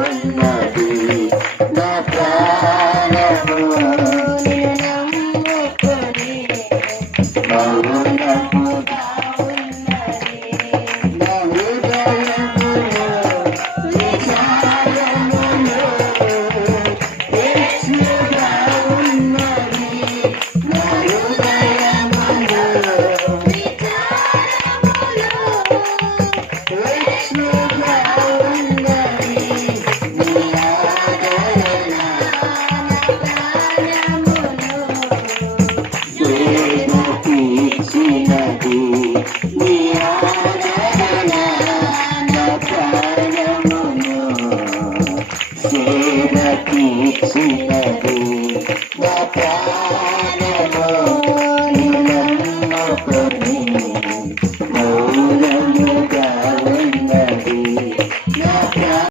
ఉన్నది నా ప్రాణము నిన్ను నమ్ముకొని మౌనముగా ఉన్నది నా హృదయములో విచారములో యేసుగా ఉన్నది నా హృదయములో యేసుగా ఉన్నది నీ ఆదరణ సేద తీర్చినది నీ ఆదరణ నా ప్రాణమును సేద తీర్చినది